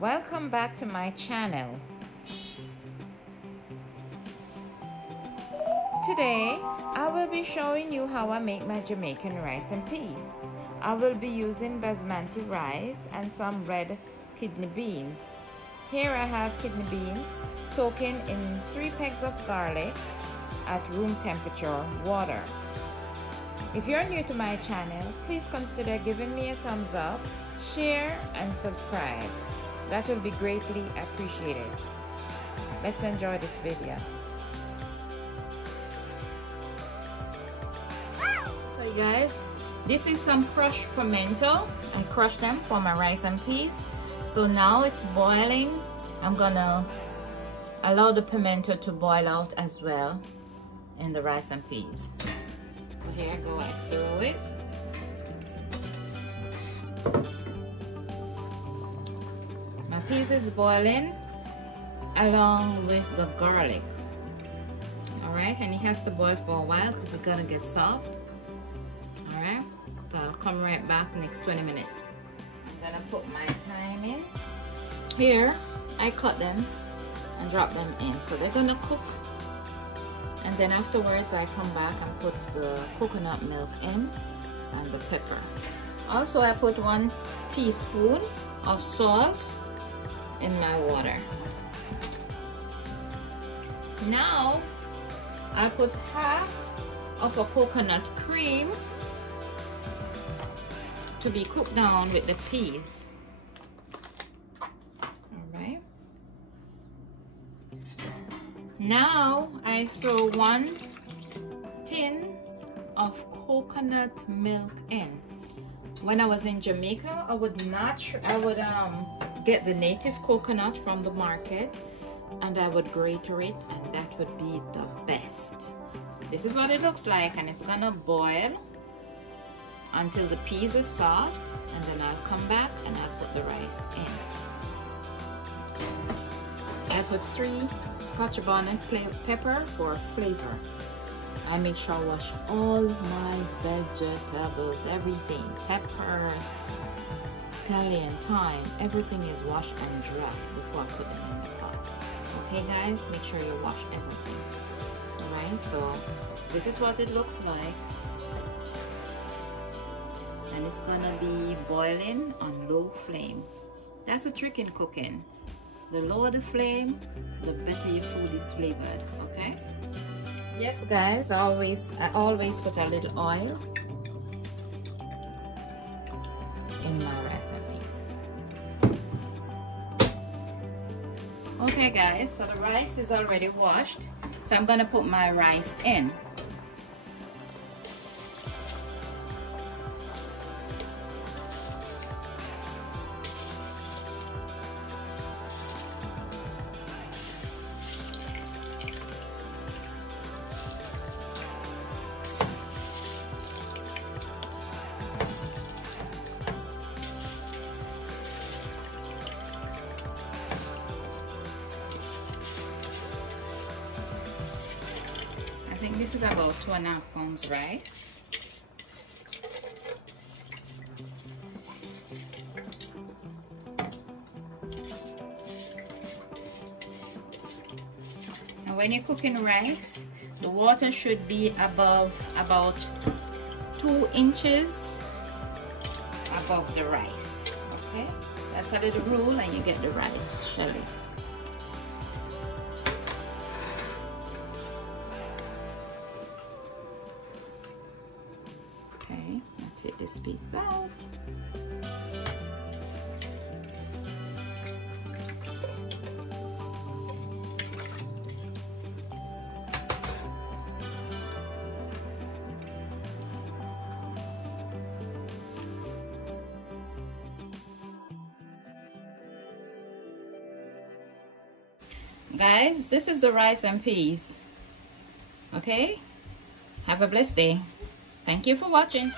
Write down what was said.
Welcome back to my channel. Today I will be showing you how I make my Jamaican rice and peas. I will be using Basmati rice and some red kidney beans. Here I have kidney beans soaking in 3 pegs of garlic at room temperature water. If you're new to my channel, please consider giving me a thumbs up, share and subscribe. That will be greatly appreciated. Let's enjoy this video. Hey guys, this is some crushed pimento. I crushed them for my rice and peas. So now it's boiling. I'm gonna allow the pimento to boil out as well in the rice and peas. So here I go, I throw it. My peas is boiling along with the garlic. Alright, and it has to boil for a while because it's gonna get soft. Alright, so I'll come right back next 20 minutes. I'm gonna put my thyme in. Here, I cut them and drop them in. So they're gonna cook. And then afterwards I come back and put the coconut milk in and the pepper. Also I put 1 teaspoon of salt in my water. Now I put half of a coconut cream to be cooked down with the peas. Alright. Now I throw 1 tin of coconut milk in. When I was in Jamaica, I would get the native coconut from the market and I would grate it, and that would be the best. This is what it looks like, and it's gonna boil until the peas is soft, and then I'll come back and I'll put the rice in. I put 3 scotch bonnet pepper for flavor. I make sure I wash all my vegetables, everything, pepper, scallion, thyme, everything is washed and dry before I put them in the pot. Okay guys, make sure you wash everything. Alright, so this is what it looks like. And it's gonna be boiling on low flame. That's a trick in cooking. The lower the flame, the better your food is flavored, okay? Yes guys, I always put a little oil in my rice and peas. Okay guys, so the rice is already washed. So I'm gonna put my rice in. I think this is about 2.5 pounds rice. And when you're cooking rice, the water should be above about 2 inches above the rice. Okay, that's a little rule, and you get the rice shelly. Okay, I'll take this piece out. Guys, this is the rice and peas. Okay, have a blessed day. Thank you for watching.